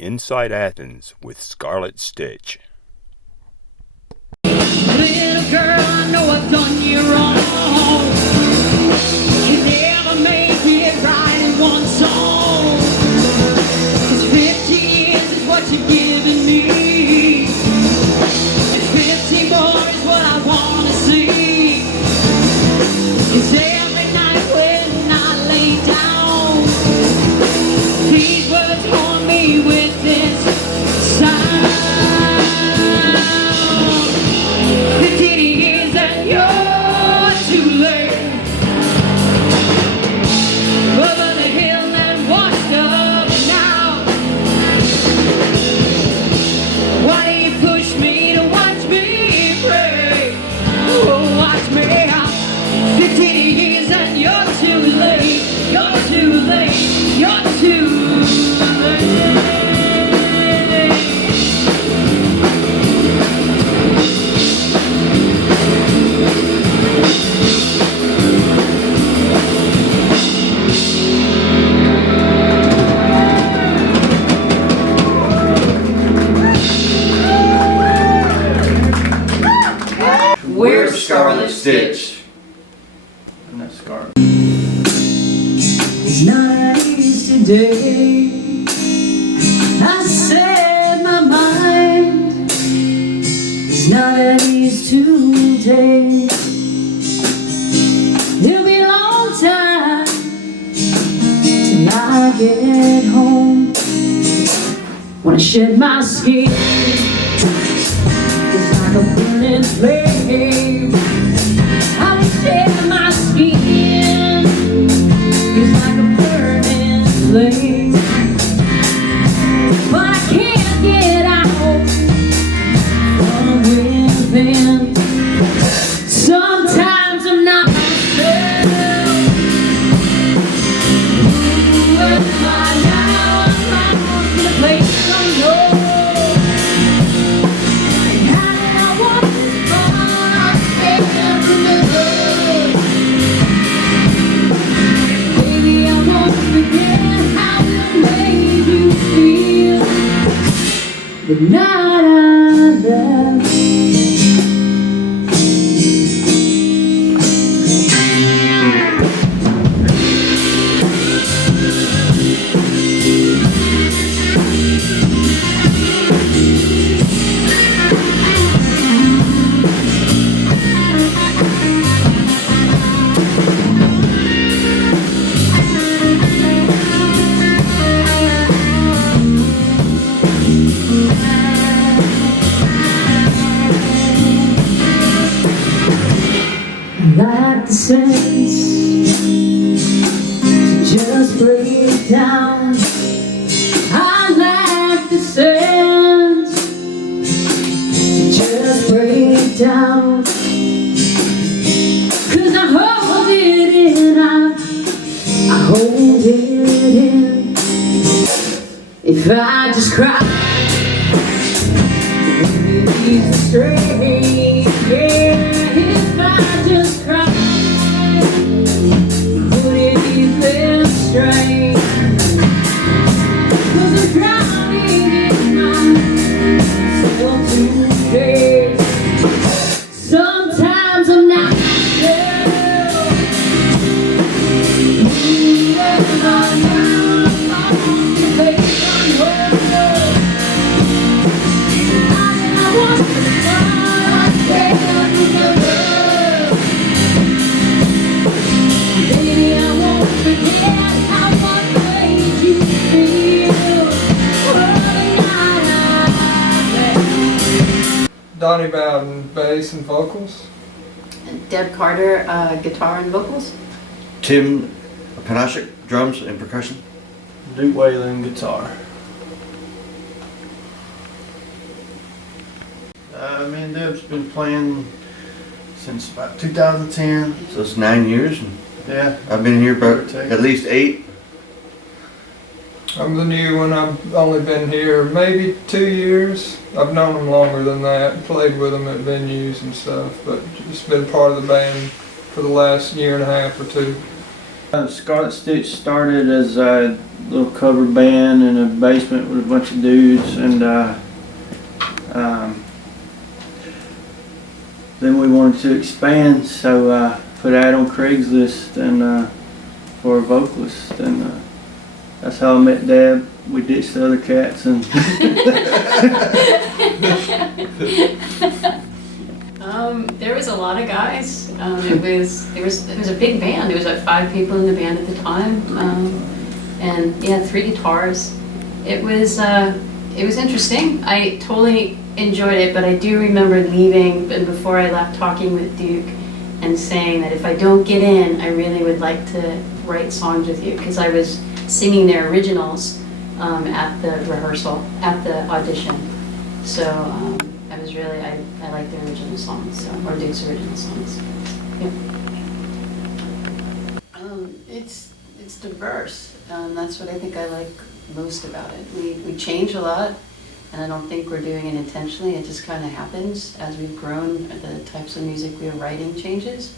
Inside Athens with Scarlet Stitch. Little girl, I know I've done you wrong. You never made it right in one song. 'Cause 50 years is what you've given me, and 50 more is what I wanna see. 'Cause every night when I lay down, these words haunt me with this sound. 50 years and you're too late. Over the hill and washed up now. Why do you push me to watch me pray? Oh, watch me out. 50 years and you're too late. You're too late. You're too late. We're Scarlet Stitch. And that's Scarlet. It's not at ease today. I said my mind. It's not at ease today. It'll be a long time till I get home. When I shed my skin, it's like a burning flame. I will shed my skin, it's like a burning flame. But I can't get out from within. Sometimes I'm not myself. Who am I now? I'm lost in a place unknown. And how did I walk this far? I can't remember. Baby, I won't forget how it made you feel the night I left. Like the sense to just break down. I lack the sense to just break down. 'Cause I hold it in, I hold it in. If I just cry, it would be straight, yeah. If I just cry, would it be this straight? 'Cause I'm drowning in myself today. Sometimes I'm not myself. Who am I now? I'm lost in place unknown. How did I walk this far? I can't remember. Baby, I won't forget how what made you feel. Donnie Bowden, bass and vocals. Deb Carter, guitar and vocals. Tim Panashik, drums and percussion. Duke Whalen, guitar. Me and Deb's been playing since about 2010. So it's 9 years. And Yeah. I've been here about Give or take. at least 8. I'm the new one. I've only been here maybe 2 years. I've known them longer than that. Played with them at venues and stuff, but just been part of the band for the last year and a half or two. Scarlet Stitch started as a little cover band in a basement with a bunch of dudes, and then we wanted to expand, so put ad on Craigslist and for a vocalist, and that's how I met Dad. We ditched the other cats and There was a lot of guys. It was a big band. There was like 5 people in the band at the time, and yeah, 3 guitars. It was interesting. I totally enjoyed it, but I do remember leaving, and before I left, talking with Duke and saying that if I don't get in, I really would like to write songs with you, because I was singing their originals at the rehearsal, at the audition. So I was really, I like the original songs, so, or Duke's original songs. Yeah. It's diverse. That's what I think I like most about it. We change a lot, and I don't think we're doing it intentionally. It just kind of happens as we've grown. The types of music we're writing changes.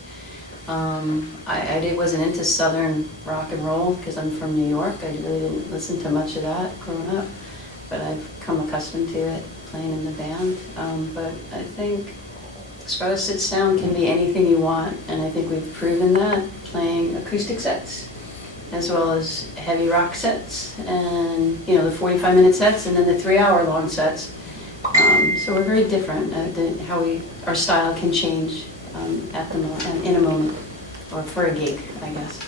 I wasn't into Southern rock and roll because I'm from New York. I really didn't listen to much of that growing up, but I've come accustomed to it playing in the band. But I think Scarlet Stitch sound can be anything you want, and I think we've proven that playing acoustic sets as well as heavy rock sets, and the 45-minute sets, and then the 3-hour long sets. So we're very different at how our style can change at the moment, in a moment, or for a gig, I guess.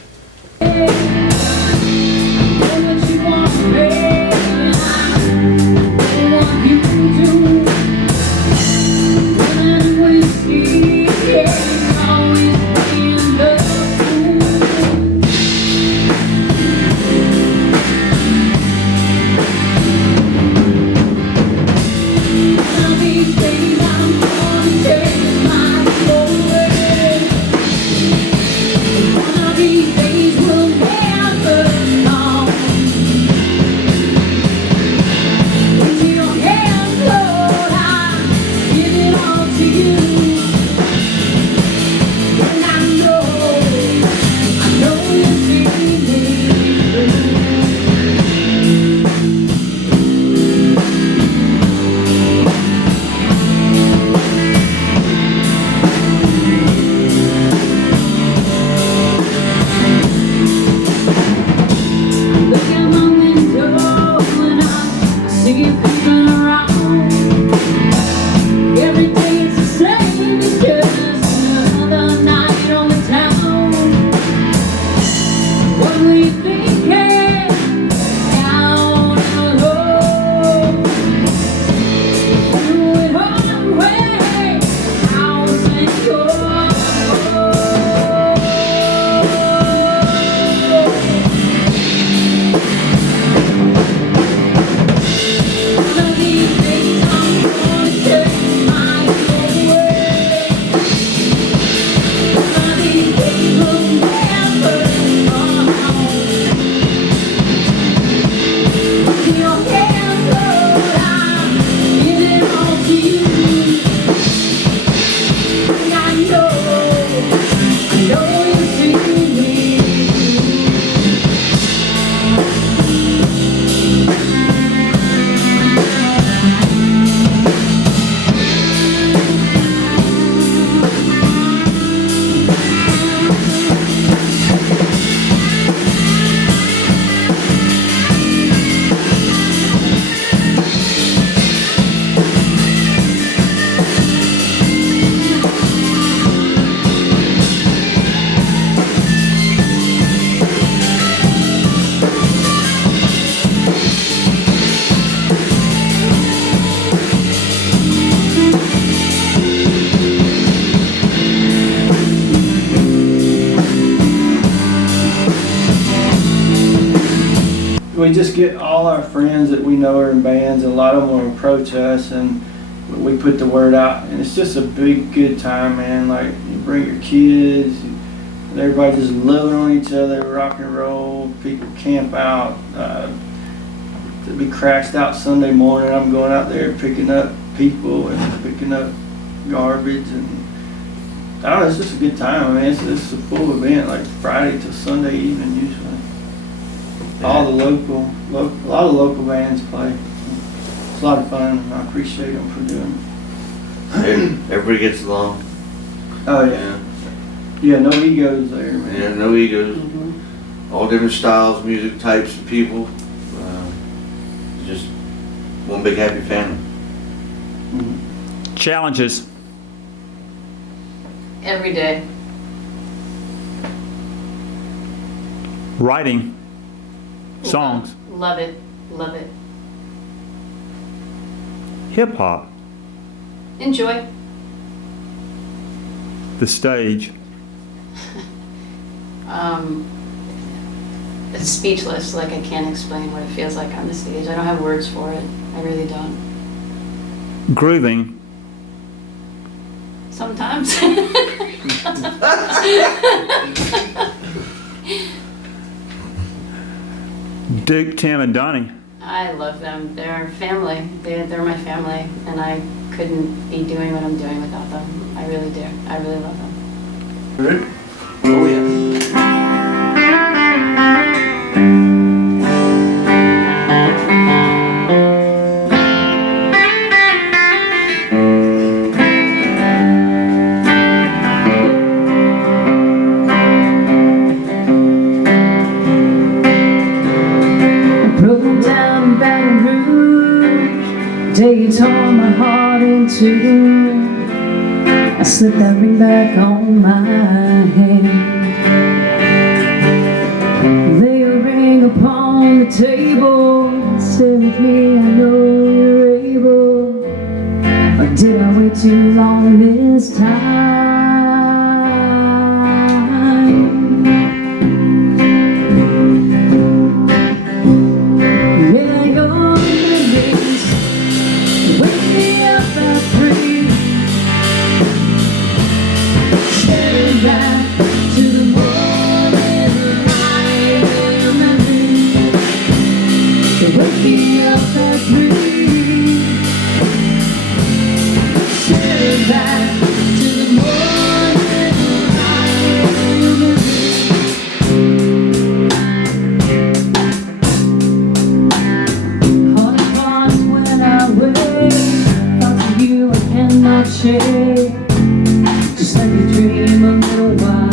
we just get all our friends that we know are in bands, and a lot of them will approach us, and we put the word out, and it's just a big good time, man. Like, you bring your kids, and everybody just loving on each other, rock and roll, people camp out. To be crashed out Sunday morning, I'm going out there picking up people and picking up garbage and don't know, it's just a good time, man. It's a full event, like Friday to Sunday evening usually. All the a lot of local bands play. It's a lot of fun, and I appreciate them for doing it. Everybody gets along. Oh yeah. Yeah, no egos there, man. Yeah, no egos. Mhm. All different styles, music types of people. Just one big happy family. Challenges. Every day. Writing songs. Love it. Love it. Hip hop. Enjoy. The stage. It's speechless, like I can't explain what it feels like on the stage. I don't have words for it. I really don't. Grooving. Sometimes. Duke, Tim, and Donnie. I love them. They're family. They're my family, and I couldn't be doing what I'm doing without them. I really do. I really love them. Ready? Oh yeah. Broke down in Baton Rouge, day you tore my heart in two. I slipped that ring back on my hand. Lay a ring upon the table. Stay with me, I know you're able. Or did I wait too long this time? Yeah, your memories wake me up at 3. Staring back to the morning light. Your memories wake me up at 3. Staring back to the morning light. Your memories. Hard thoughts when I wake, thoughts of you I cannot shake. Just let me dream a little while.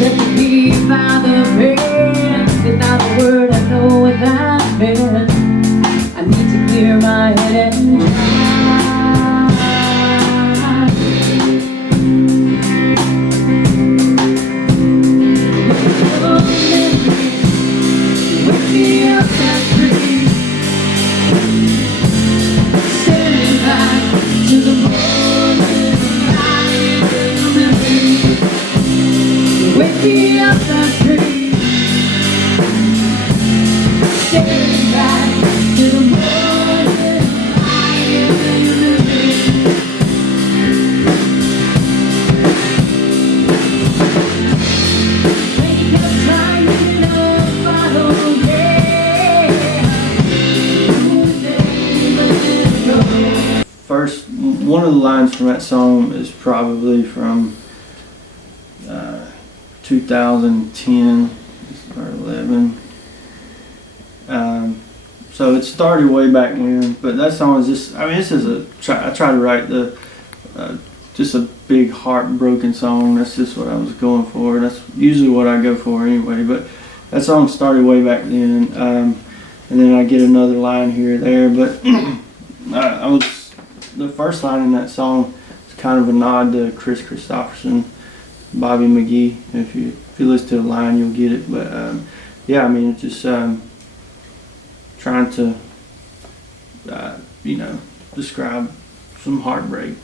Let me be by the bed, without a word I know what that meant. I need to clear my head and wake me up at 3. Standing back to the morning light. Wake me up at 3. Staring back to the morning light. Wake up tired of bottle, yeah. First, one of the lines from that song is probably from 2010 or 11. So it started way back when, but that song is just, I mean, this is I try to write just a big heartbroken song. That's just what I was going for. That's usually what I go for anyway, but that song started way back then. And then I get another line here or there, but the first line in that song is kind of a nod to Chris Christopherson, Bobby McGee. If you listen to the line, you'll get it. But yeah, I mean, it's just trying to describe some heartbreak,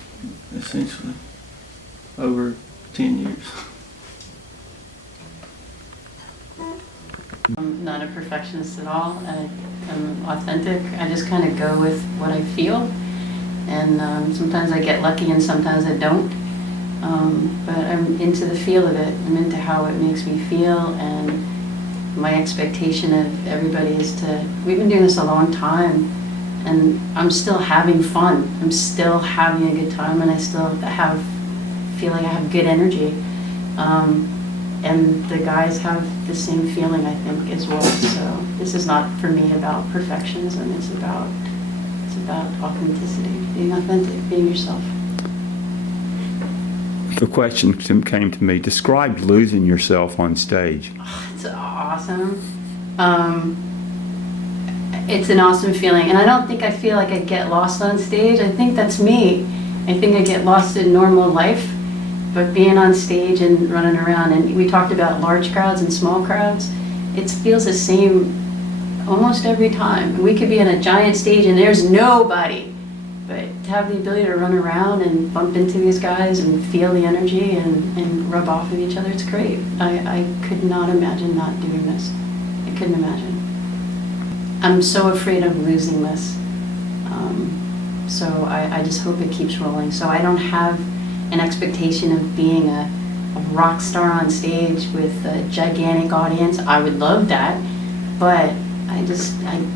essentially, over 10 years. I'm not a perfectionist at all. I'm authentic. I just kind of go with what I feel. And sometimes I get lucky and sometimes I don't. But I'm into the feel of it. I'm into how it makes me feel, and my expectation of everybody is to, we've been doing this a long time, and I'm still having fun. I'm still having a good time, and I still feel like I have good energy. And the guys have the same feeling, I think, as well. So this is not for me about perfectionism. It's about authenticity, being authentic, being yourself. The question came to me, describe losing yourself on stage. It's awesome. It's an awesome feeling, and I don't think I feel like I get lost on stage. I think that's me. I think I get lost in normal life, but being on stage and running around, and we talked about large crowds and small crowds, it feels the same almost every time. We could be on a giant stage and there's nobody, but to have the ability to run around and bump into these guys and feel the energy and rub off of each other, it's great. I could not imagine not doing this. I couldn't imagine. I'm so afraid of losing this. So I just hope it keeps rolling. So I don't have an expectation of being a rock star on stage with a gigantic audience. I would love that, but I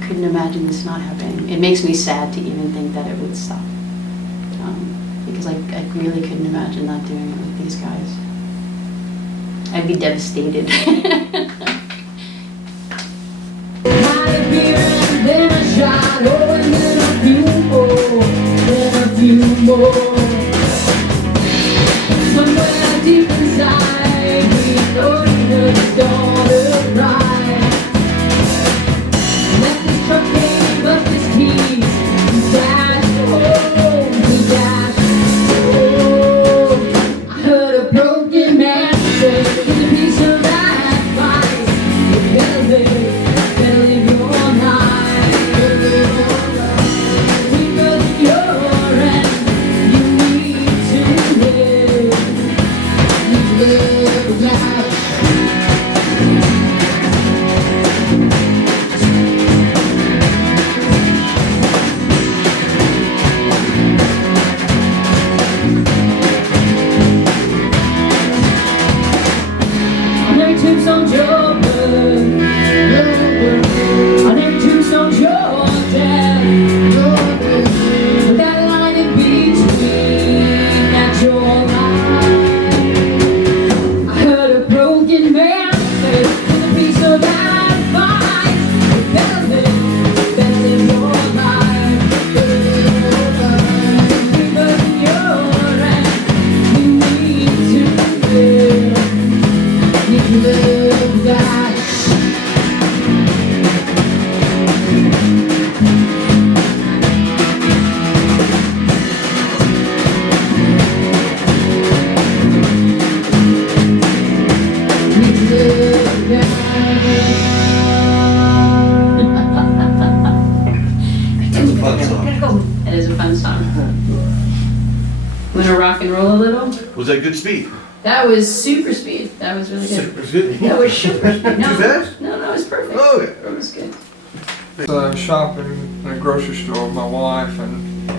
couldn't imagine this not happening. It makes me sad to even think that it would stop. Because I really couldn't imagine not doing it with these guys. I'd be devastated. Then I shot, oh, and then a few more. Somewhere deep inside, we thought the dawn of night. Let this truck game up this keys, dash, oh, we dash, oh. I heard a broken man say, "There's a piece of that fight, you better live your life." It is a fun song. Want to rock and roll a little? Was that good speed? That was super speed. That was really good. Was good? That was super speed. No, Too fast? No, it was perfect. Oh, yeah. It was good. I was shopping in a grocery store with my wife, and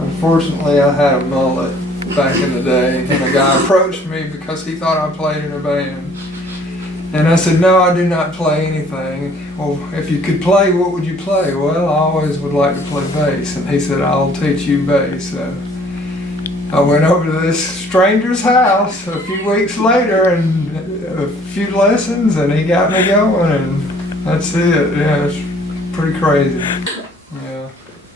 unfortunately I had a mullet back in the day, and a guy approached me because he thought I played in a band. And I said, "No, I do not play anything." "Well, if you could play, what would you play?" "Well, I always would like to play bass." And he said, "I'll teach you bass." So I went over to this stranger's house a few weeks later and a few lessons, and he got me going, and that's it. Yeah, it's pretty crazy. Yeah,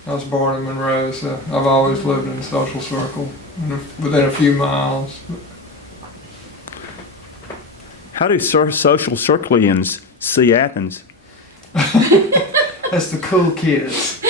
I was born in Monroe, so I've always lived in a social circle within a few miles. How do social circleians see Athens? That's the cool kids.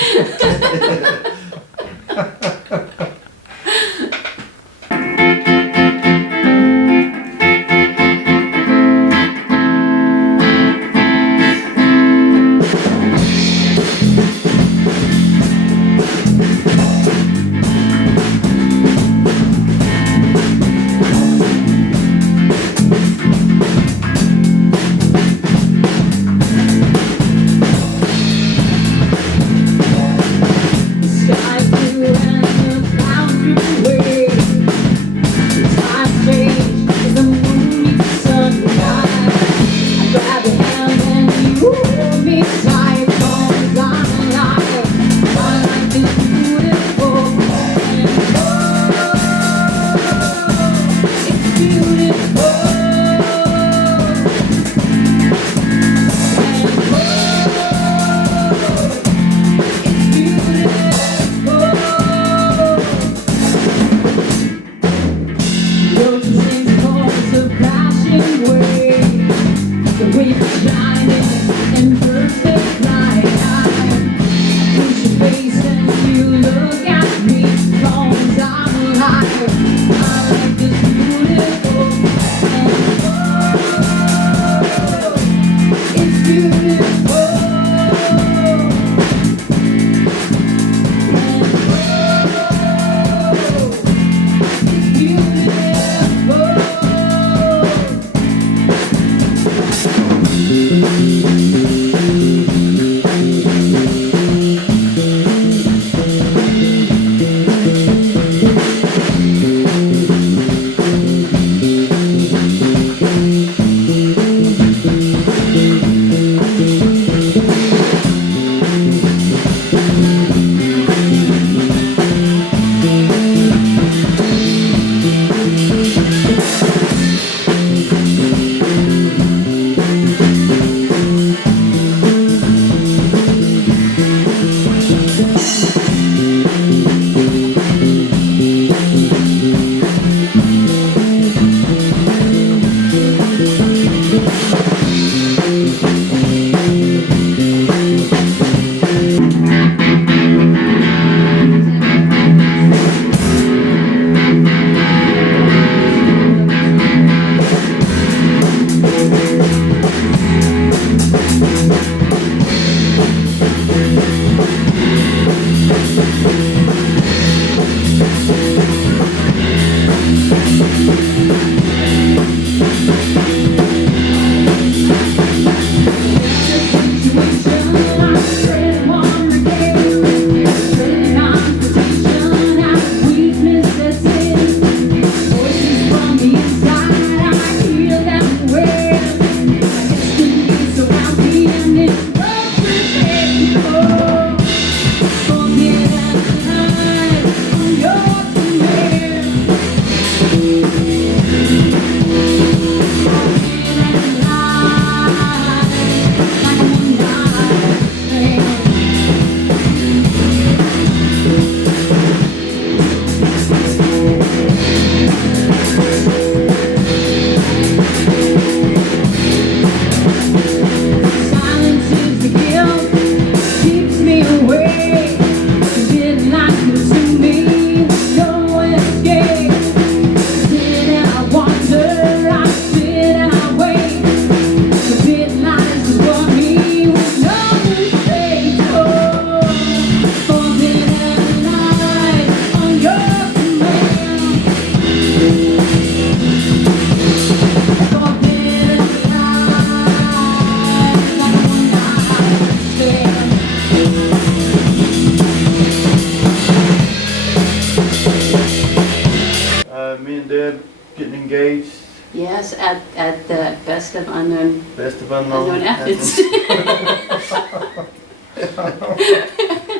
Me and Deb getting engaged. Yes, at the Best of Unknown, Best of unknown. Athens.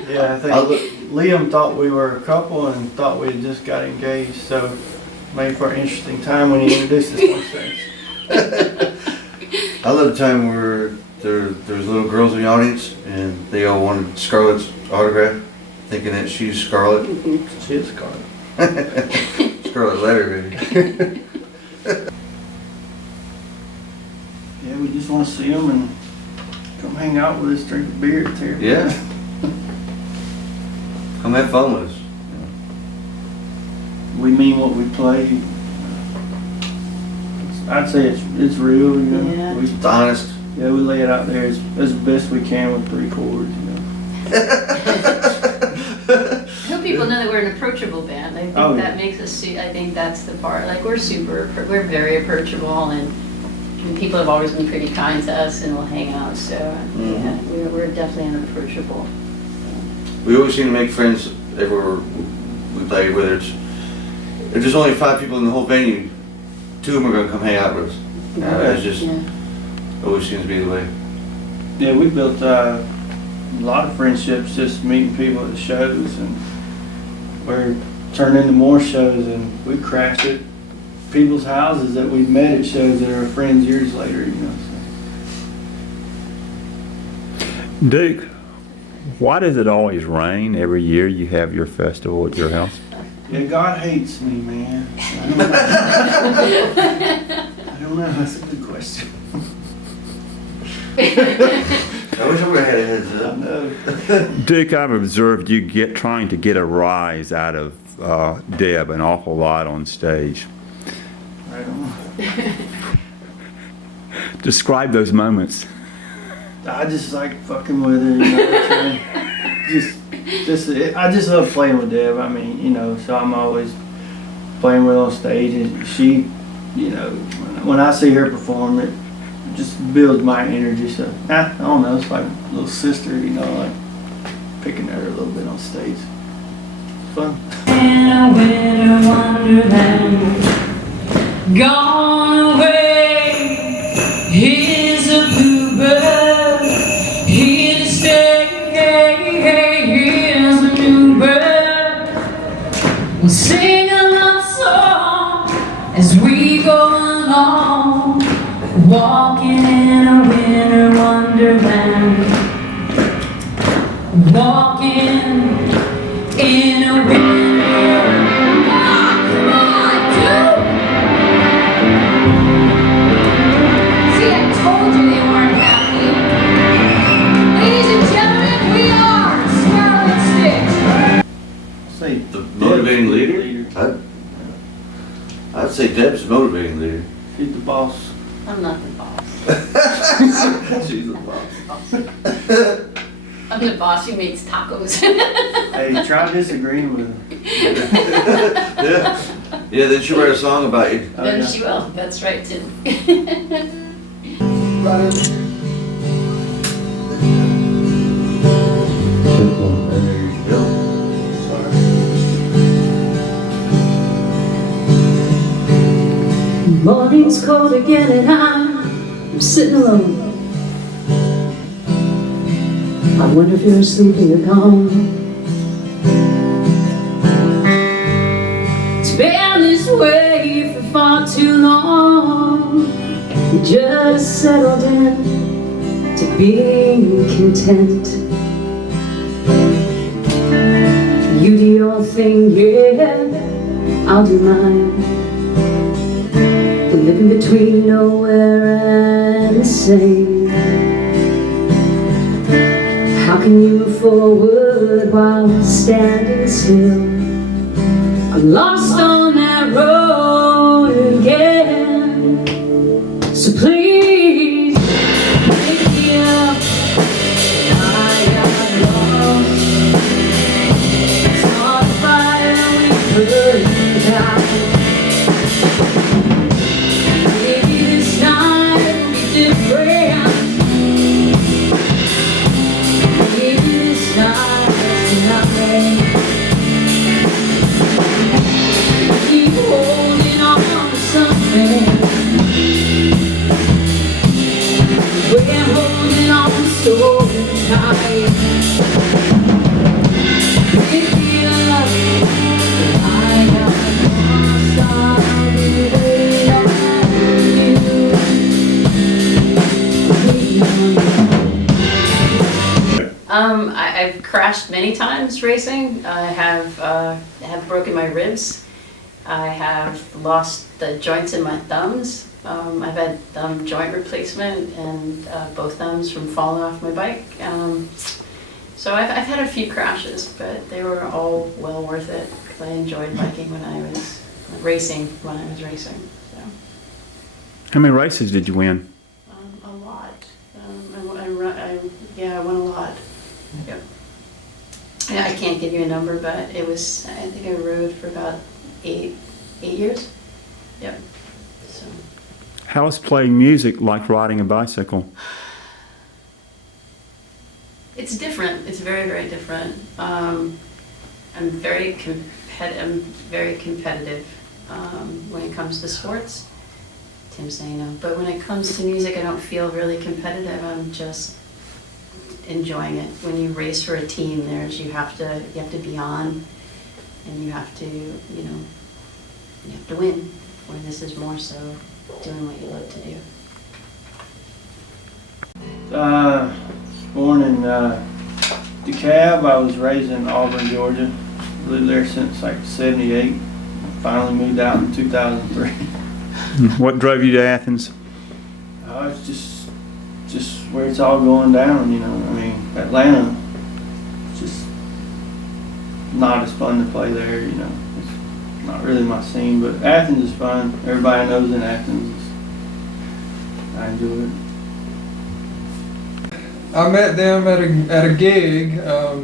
Yeah, I think Liam thought we were a couple and thought we had just got engaged, so made for an interesting time when he introduced us those things. I love the time where there's little girls in the audience and they all wanted Scarlet's autograph, thinking that she's Scarlet. She is Scarlet. Scarlet letter, baby. Yeah, we just want to see them and come hang out with us, drink a beer, tear. Yeah. Come have fun with us. We mean what we play. I'd say it's real, you know. Yeah. It's honest. Yeah, we lay it out there as best we can with 3 chords, you know. I hope people know that we're an approachable band. I think that makes us, I think that's the part, like we're very approachable and people have always been pretty kind to us and will hang out, so yeah, we're definitely unapproachable. We always seem to make friends everywhere we play, whether it's, if there's only 5 people in the whole venue, 2 of them are going to come hang out with us. That's just, always seems to be the way. Yeah, we built a lot of friendships just meeting people at the shows, and we're turning into more shows, and we crash at people's houses that we met at shows that are friends years later, you know. So. Duke, why does it always rain every year you have your festival at your house? Yeah, God hates me, man. I don't know. That's a good question. I wish I would have had a heads I up. know. Duke, I've observed you trying to get a rise out of Deb an awful lot on stage. Right on. Describe those moments. I just like fucking with her, you know. I just love playing with Deb. I mean, you know, so I'm always playing with her on stage, and she, you know, when I see her perform, it just builds my energy. So I don't know, it's like a little sister, you know, like picking at her a little bit on stage. It's fun. In a winter wonderland, gone away. Here's a bluebird, here to stay. Here's a new bird. We'll sing a love song as we go along, walking in a winter wonderland, walking in a winter. Come on, dude! See, I told you they weren't happy. Ladies and gentlemen, we are Scarlet Stitch. Say The Deb's motivating the leader? I'd say Deb's the motivating leader. She's the boss. I'm not the boss. She's the boss. I'm the boss who makes tacos. Hey, try disagreeing with her. Yeah. Yeah, then she'll write a song about you. Oh, Then yeah. she will, that's right, too. Morning's cold again and I'm sitting alone. I wonder if you're asleep or you're gone. It's been this way for far too long. You just settled in to being content. You do your thing, yeah, I'll do mine. We're living between nowhere and the same. How can you move forward while standing still? I'm lost on that road again. So please wake me up. I got lost. It's on fire we burned out. Maybe this night will be different. Maybe this night is tonight. Keep holding on to something. We're holding on so tight. Pick me up. I got lost. I'll be waiting on you. I've crashed many times racing. I have broken my ribs. I have lost the joints in my thumbs. I've had thumb joint replacement and both thumbs from falling off my bike. So I've had a few crashes, but they were all well worth it because I enjoyed biking when I was racing. So, How many races did you win? a lot. I won a lot. Yep. I can't give you a number, but it was, I think I rode for about eight years. Yep. So. How is playing music like riding a bicycle? It's different. It's very, very different. I'm very competitive when it comes to sports. Tim's saying no, but when it comes to music, I don't feel really competitive. I'm just enjoying it. When you race for a team, you have to be on, and you have to you have to win. Where this is more so doing what you love to do. Born in DeKalb. I was raised in Auburn, Georgia. Lived there since like '78. Finally moved out in 2003. What drove you to Athens? It's just just where it's all going down, you know. I mean, Atlanta, it's just not as fun to play there, you know. It's not really my scene, but Athens is fun. Everybody knows in Athens. I enjoy it. I met them at a gig, I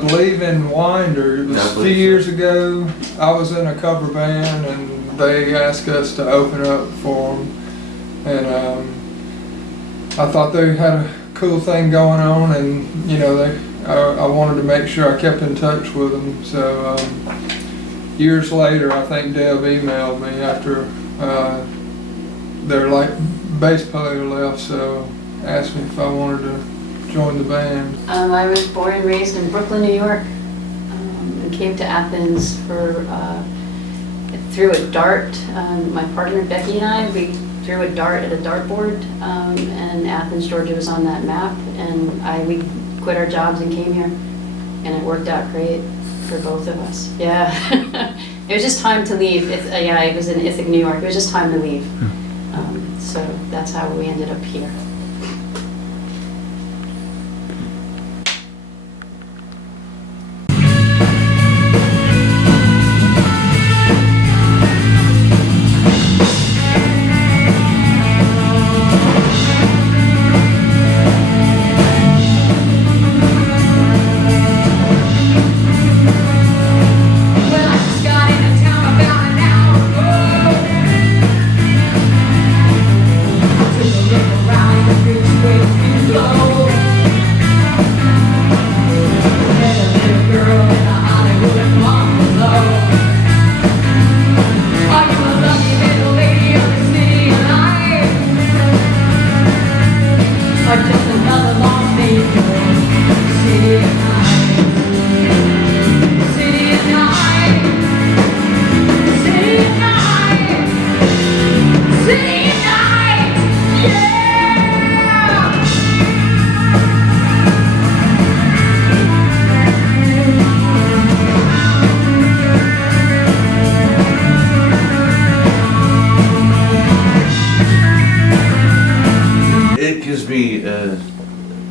believe in Winder. It was a few years ago. I was in a cover band and they asked us to open up for them. And I thought they had a cool thing going on, and you know, I wanted to make sure I kept in touch with them. So years later, I think Deb emailed me after their bass player left, so asked me if I wanted to join the band. I was born and raised in Brooklyn, New York, and came to Athens through a dart. My partner Becky and I, we threw a dart at a dartboard, and Athens, Georgia was on that map, and we quit our jobs and came here, and it worked out great for both of us. Yeah, it was just time to leave. Yeah, it was in Ithaca, New York. It was just time to leave. So that's how we ended up here.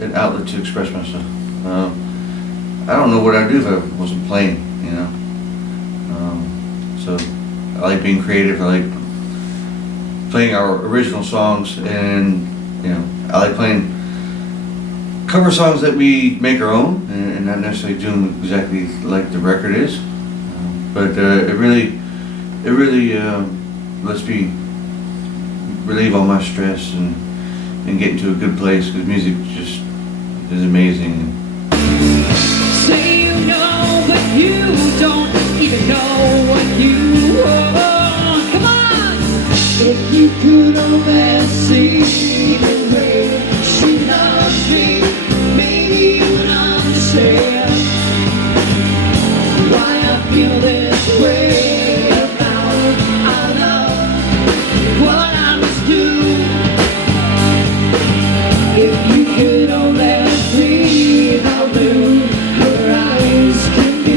An outlet to express myself. I don't know what I'd do if I wasn't playing, you know. So I like being creative. I like playing our original songs, and you know, I like playing cover songs that we make our own, and not necessarily doing exactly like the record is. But it really lets me relieve all my stress and get into a good place, because music just is amazing. Say you know, but you don't even know what you want. Come on! If you could only see the way she loves me, maybe you would understand why I feel this way about our love. What I must do. If you could only see how blue her eyes can be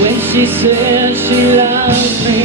when she says she loves me.